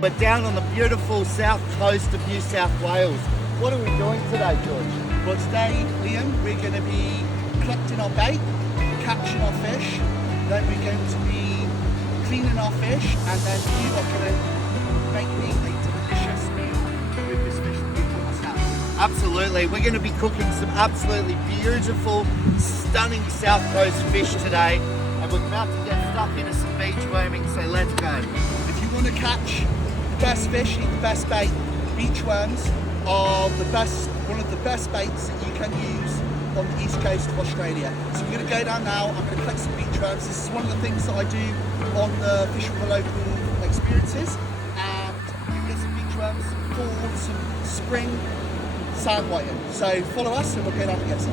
We're down on the beautiful south coast of New South Wales. What are we doing today, George? Well, today, Liam, we're going to be collecting our bait, catching our fish, then we're going to be cleaning our fish, and then you are going to make me a delicious meal with this fish that we caught ourselves. Absolutely. We're going to be cooking some absolutely beautiful, stunning south coast fish today, and we're about to get stuck into some beach worming, so let's go. If you want to catch the best fish, eat the best bait, beach worms are one of the best baits that you can use on the east coast of Australia. So we're going to go down now, I'm going to collect some beach worms. This is one of the things that I do on the Fish with the Local experiences, and you get some beach worms for some spring sand whiting. So follow us and we'll go down and get some.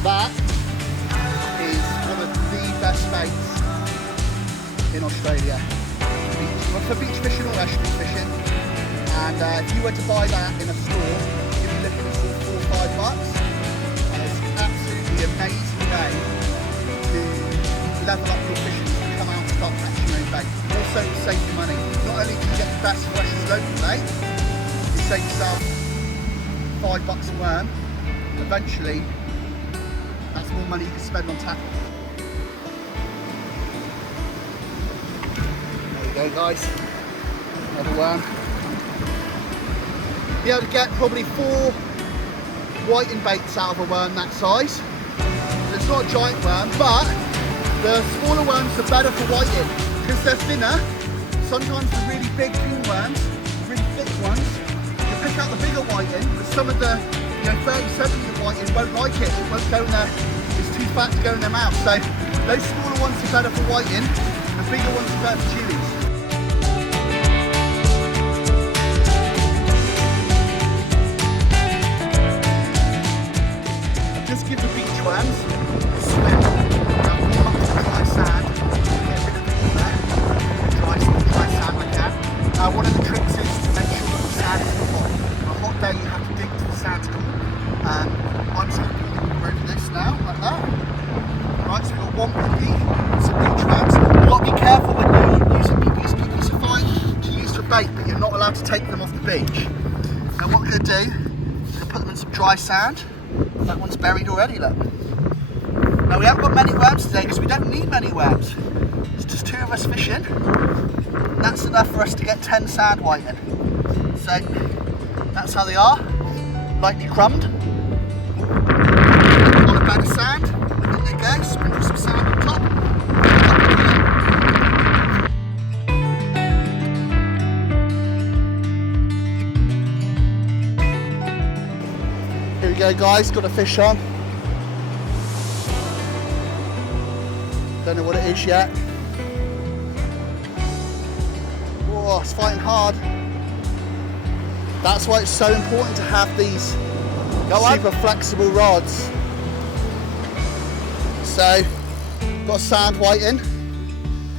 That is one of the best baits in Australia for beach fishing or estuary fishing. And if you were to buy that in a store, you'd be looking at sort of $4 or $5. And it's an absolutely amazing way to level up your fishing and come out and start catching your own bait. Also, to save you money. Not only do you get the best, freshest local bait, you save yourself $5 a worm. Eventually, that's more money you can spend on tackle. There you go, guys. Another worm. Be able to get probably 4 whiting baits out of a worm that size. It's not a giant worm, but the smaller worms are better for whiting because they're thinner. Sometimes the really big king worms, really thick ones, you pick out the bigger whiting, but some of the 30 centimetre whiting won't like it. It won't go in there. It's too fat to go in their mouth. So those smaller ones are better for whiting, the bigger ones are better for chewies. Just give the beach worms a swim around 4 months of dry sand, get rid of all there, dry sand like that. One of the tricks is to make sure that the sand is hot. On a hot day you have to dig till the sand's cool. I'm just going to be over this now, like that. Right, so we've got 1 cookie, some beach worms. You've got to be careful when you're using these cookies are fine to use for bait, but you're not allowed to take them off the beach. Now what we're going to do is we're going to put them in some dry sand. That one's buried already, look. Now we haven't got many worms today because we don't need many worms. It's just 2 of us fishing. And that's enough for us to get 10 sand whiting. So that's how they are, lightly crumbed. On a bed of sand, and then there goes, sprinkle some sand on top. Here we go, guys, got a fish on. Don't know what it is yet. Whoa, it's fighting hard. That's why it's so important to have these super flexible rods. So, got sand whiting.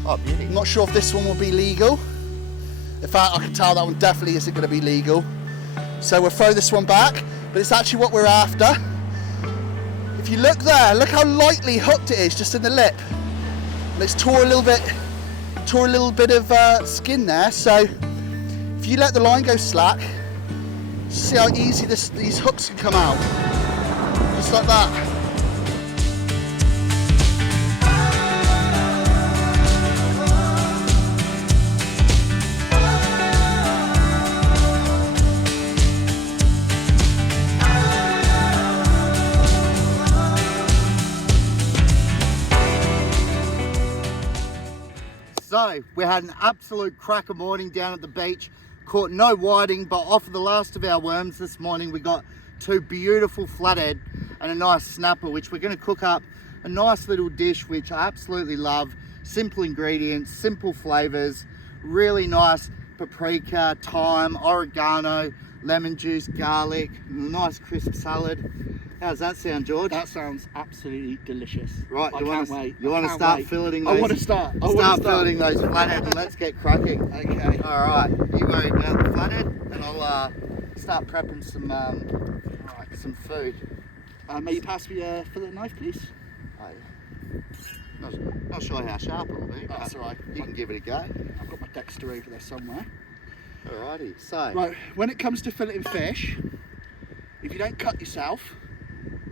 Oh, beauty. I'm not sure if this one will be legal. In fact, I can tell that one definitely isn't going to be legal. So we'll throw this one back, but it's actually what we're after. If you look there, look how lightly hooked it is, just in the lip. And it's tore a little bit of skin there. So if you let the line go slack, see how easy these hooks can come out, just like that. So we had an absolute cracker morning down at the beach. Caught no whiting, but off of the last of our worms this morning we got 2 beautiful flathead and a nice snapper, which we're going to cook up a nice little dish which I absolutely love. Simple ingredients, simple flavors, really nice paprika, thyme, oregano, lemon juice, garlic, nice crisp salad. How's that sound, George? That sounds absolutely delicious. Right, I you can't want wait. to I can't start wait. filleting I those? want to start. Start filleting those flathead and let's get cracking. Okay. All right, you worry about the flathead, and I'll start prepping some food. May you pass me a fillet knife, please? Not sure how sharp it'll be. Oh, that's all right. You can give it a go. I've got my Dexter over there somewhere. Alrighty, so. Right, when it comes to filleting fish, if you don't cut yourself,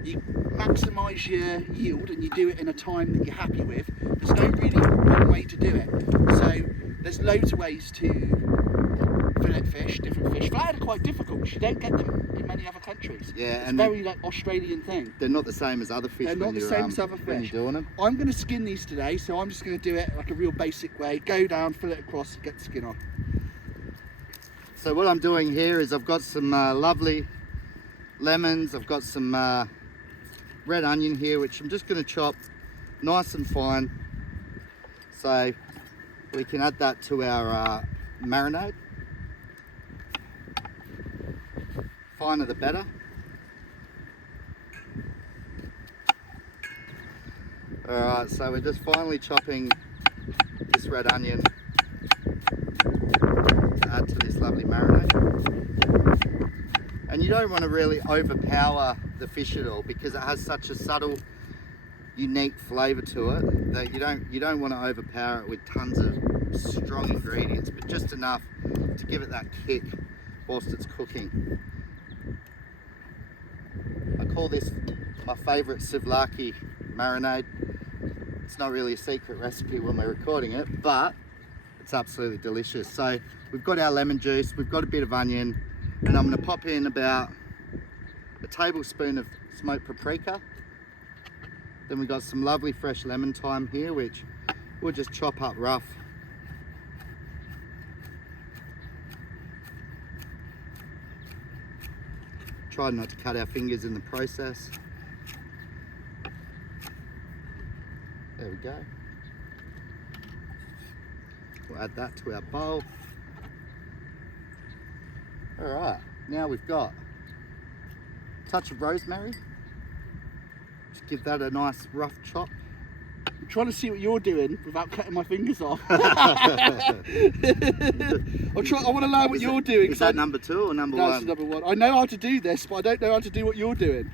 you maximise your yield and you do it in a time that you're happy with. There's no really one way to do it. So there's loads of ways to fillet fish, different fish. Flathead are quite difficult because you don't get them in many other countries. Yeah, it's and very like Australian thing. They're not the same as other fish. They're not the same as other when fish. you're doing them. I'm going to skin these today, so I'm just going to do it like a real basic way. Go down, fillet it across, get the skin off. So what I'm doing here is I've got some lovely lemons. I've got some red onion here, which I'm just going to chop nice and fine, so we can add that to our marinade. Finer the better. Alright, so we're just finely chopping this red onion to add to this lovely marinade. And you don't want to really overpower the fish at all because it has such a subtle, unique flavour to it that you don't want to overpower it with tons of strong ingredients, but just enough to give it that kick whilst it's cooking. I call this my favourite souvlaki marinade. It's not really a secret recipe when we're recording it, but it's absolutely delicious. So we've got our lemon juice, we've got a bit of onion, and I'm going to pop in about a tablespoon of smoked paprika. Then we've got some lovely fresh lemon thyme here, which we'll just chop up rough. Try not to cut our fingers in the process. There we go. We'll add that to our bowl. All right, now we've got a touch of rosemary. Just give that a nice rough chop. I'm trying to see what you're doing without cutting my fingers off. I want to learn what you're doing. Is that number 2 or number 1? That's number 1. I know how to do this, but I don't know how to do what you're doing.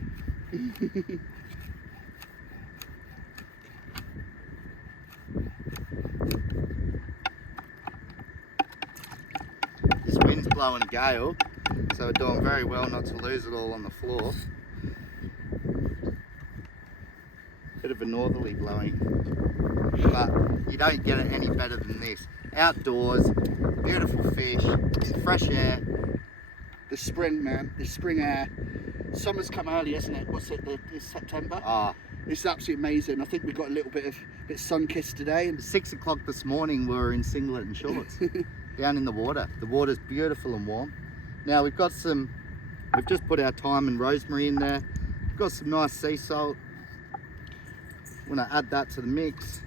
This wind's blowing a gale, so we're doing very well not to lose it all on the floor. Bit of a northerly blowing, but you don't get it any better than this. Outdoors, beautiful fish, fresh air. The spring, man, the spring air. Summer's come early, isn't it? What's it? It's September. It's absolutely amazing. I think we got a little bit sun-kissed today. And 6 o'clock this morning, we were in singlet and shorts down in the water. The water's beautiful and warm. Now we've just put our thyme and rosemary in there. We've got some nice sea salt. I'm going to add that to the mix.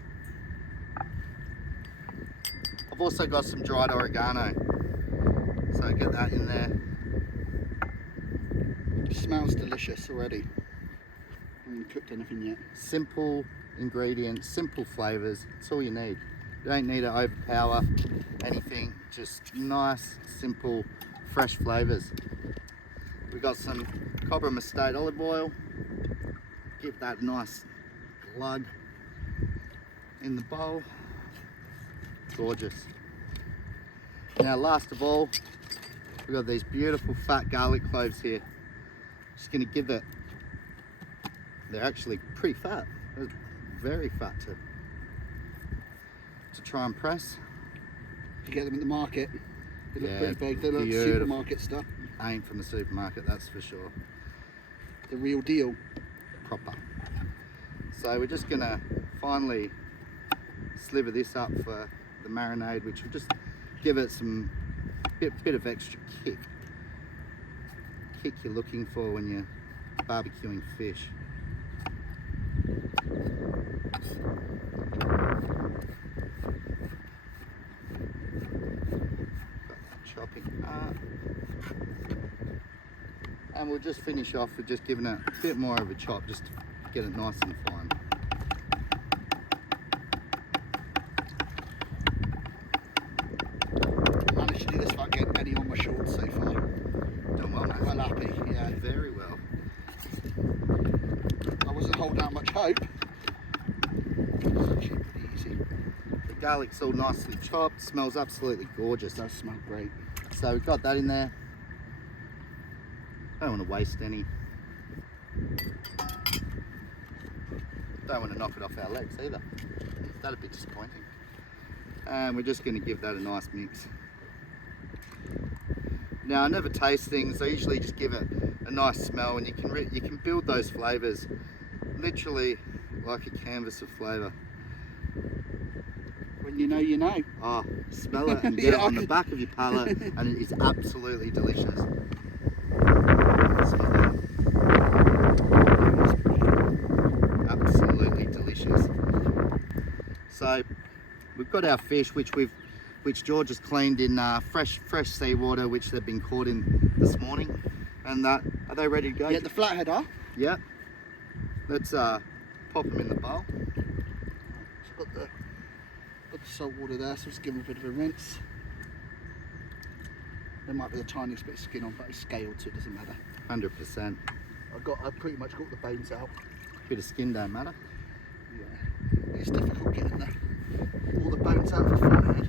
I've also got some dried oregano, so get that in there. It smells delicious already. I haven't cooked anything yet. Simple ingredients, simple flavours, that's all you need. You don't need to overpower anything, just nice, simple, fresh flavours. We've got some Cobra Estate olive oil. Give that a nice glug in the bowl. Gorgeous. Now last of all, we've got these beautiful fat garlic cloves here. Just going to give it, they're actually pretty fat. They're very fat to try and press. You get them at the market. They look pretty big. They look beautiful. supermarket stuff. Ain't from the supermarket, that's for sure. The real deal. Proper. So we're just going to finally sliver this up for the marinade, which will just give it some bit of extra kick you're looking for when you're barbecuing fish. Chopping up. And we'll just finish off with just giving it a bit more of a chop, just to get it nice and fine. Managed to do this without getting any on my shorts so far. Done well, mate. Well happy, yeah. Very well. I wasn't holding out much hope. It's pretty easy. The garlic's all nicely chopped, smells absolutely gorgeous. It does smell great. So we've got that in there. Don't want to waste any. Don't want to knock it off our legs either. That'd be disappointing. And we're just going to give that a nice mix. Now I never taste things. I usually just give it a nice smell, and you can build those flavours literally like a canvas of flavour. When you know, you know. Oh, smell it and get it Yeah, on the back of your palate, and it is absolutely delicious. Absolutely delicious. So we've got our fish, which George has cleaned in fresh seawater, which they've been caught in this morning. And are they ready to go? Yeah, the flathead are. Yeah. Let's pop them in the bowl. Got the salt water there, so let's give them a bit of a rinse. There might be the tiniest bit of skin on, but it's scaled, so it doesn't matter. 100%. I've pretty much got the bones out. Bit of skin don't matter. Yeah, it's difficult getting all the bones out of the flathead.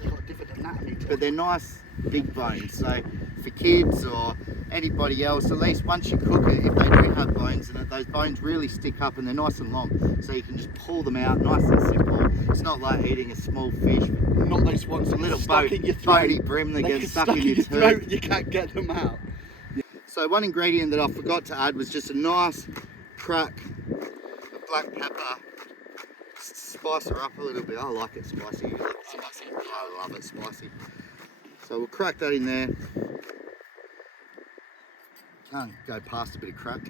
They've got a different anatomy to But them. they're nice big bones, so for kids or anybody else, at least once you cook it, if they do have bones in it, those bones really stick up and they're nice and long, so you can just pull them out nice and simple. It's not like eating a small fish, Not those ones that a little get stuck in your throat. bony brim that They gets get stuck in your throat. tooth. You can't get them out. So one ingredient that I forgot to add was just a nice crack of black pepper. Spice her up a little bit. I like it spicy. You like it spicy? I love it spicy. So we'll crack that in there. Can't go past a bit of crack.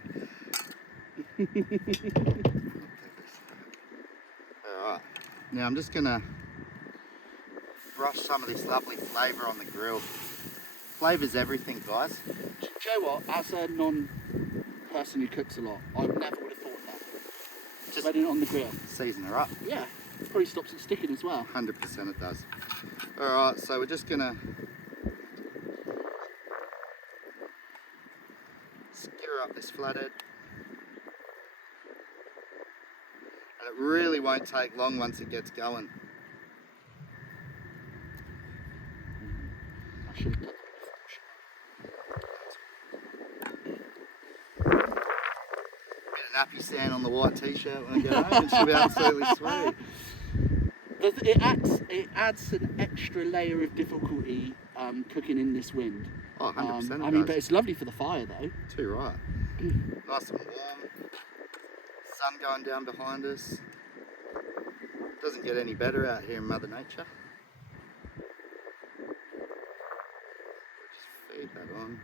Alright, now I'm just gonna brush some of this lovely flavour on the grill. Flavour's everything, guys. Do you know what? As a non-person who cooks a lot, I never would have thought that. Just Putting it on the grill. season her up. Yeah, probably stops it sticking as well. 100% it does. Alright, so we're just gonna skewer up this flathead. And it really won't take long once it gets going. I should have done that. Get a nappy stand on the white t-shirt when I get home, and she'll be absolutely sweet. It adds an extra layer of difficulty cooking in this wind. Oh, 100% I mean, but it's lovely for the fire though. Too right. Nice and warm. Sun going down behind us. Doesn't get any better out here in Mother Nature. Just feed that on.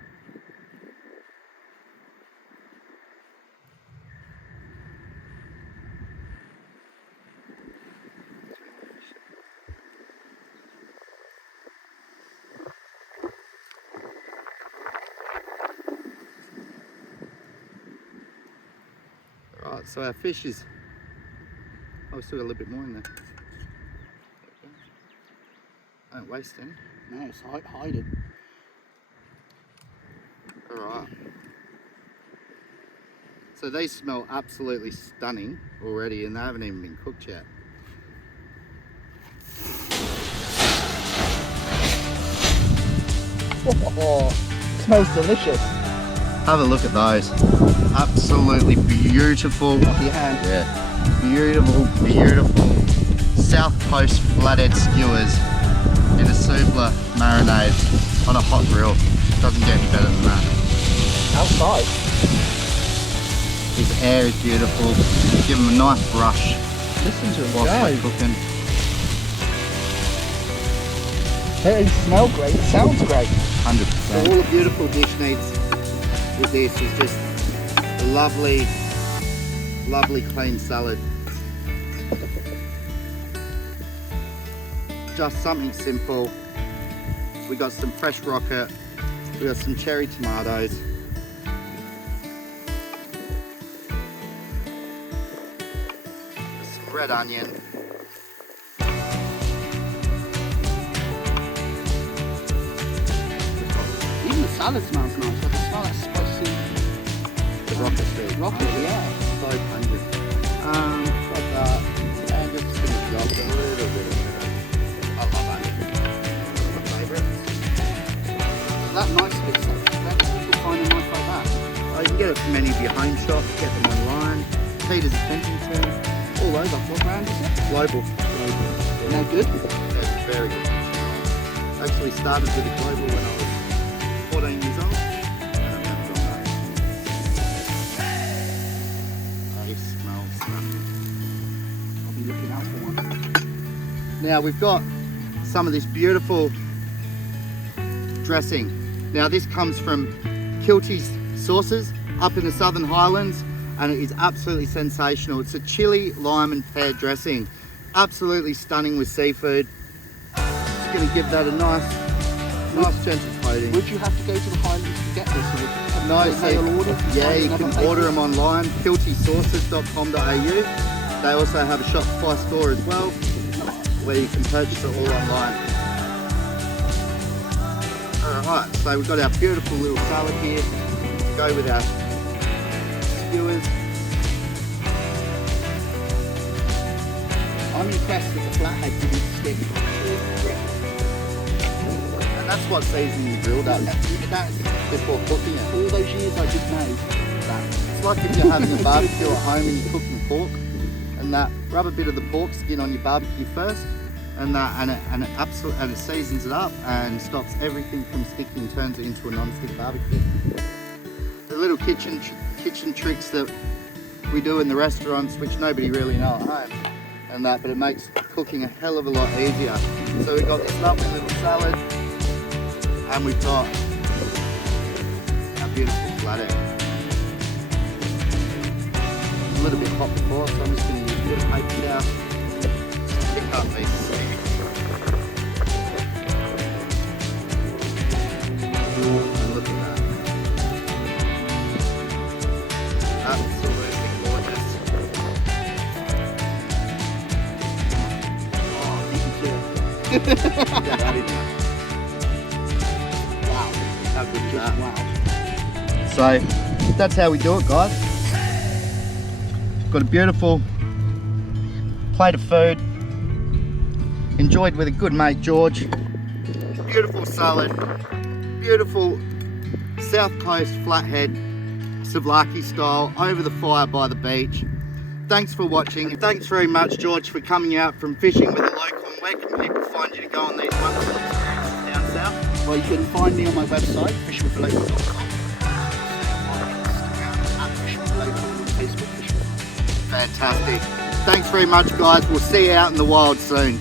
Right, so our fish is, oh, we still got a little bit more in there. Don't waste any. No, it's hiding. Alright. So these smell absolutely stunning already, and they haven't even been cooked yet. Oh, smells delicious. Have a look at those. Absolutely beautiful. Yeah. Yeah. Beautiful, beautiful South Coast flathead skewers in a Subla marinade on a hot grill. Doesn't get any better than that. Outside. His air is beautiful. Give him a nice brush Listen to it whilst go. we're cooking. It smells great. It sounds great. 100%. All a beautiful dish needs with this is just a lovely, lovely clean salad. Just something simple. We got some fresh rocket. We got some cherry tomatoes. red onion. Even the salad smells nice. I can smell that spicy The rocket seed. rocket, yeah. So pungent. Like that. And just finish it off with a little bit of I love onion. One of my favourites. So that nice bit, so where can people find a knife like that? Oh, you can get it from any of your home shops, get them online. Peter's at Kensington, all over. What brand is it? Global. No good? Yeah, very good. Actually started with a Global when I was 14 years old. And I've never gone back. They smell stunning. I'll be looking out for one. Now we've got some of this beautiful dressing. Now this comes from Kilty's Sauces up in the Southern Highlands, and it is absolutely sensational. It's a chili, lime and pear dressing. Absolutely stunning with seafood. Just going to give that a nice gentle coating. Would you have to go to the Highlands to get this? Or would you No, have to mail order? yeah, you can order them online, kiltysauces.com.au. They also have a Shopify store as well, where you can purchase it all online. Alright, so we've got our beautiful little salad here. Go with our skewers. I'm impressed that the flathead didn't stick. And that's what seasoning you grilled up before cooking it. All those years I did know that. It's like if you're having a barbecue at home and you're cooking pork, and that rub a bit of the pork skin on your barbecue first, and it seasons it up and stops everything from sticking, turns it into a non-stick barbecue. The little kitchen tricks that we do in the restaurants, which nobody really know at home, and that, but it makes cooking a hell of a lot easier. So we've got this lovely little salad, and we've got our beautiful flathead. A little bit hot before, so I'm just going to use a bit of paper towel to pick up these seeds. And look at that. Absolutely gorgeous. Oh, you can do it. Get that in there. Wow. How good is that? Wow. So that's how we do it, guys. Got a beautiful plate of food, enjoyed with a good mate George. Beautiful salad, beautiful South Coast flathead, souvlaki style, over the fire by the beach. Thanks for watching. Thanks very much, George, for coming out from fishing with a local. And where can people find you to go on these wonderful experiences down south? Well, you can find me on my website, fishingwithlocal.com. Facebook. Fantastic. Thanks very much, guys. We'll see you out in the wild soon.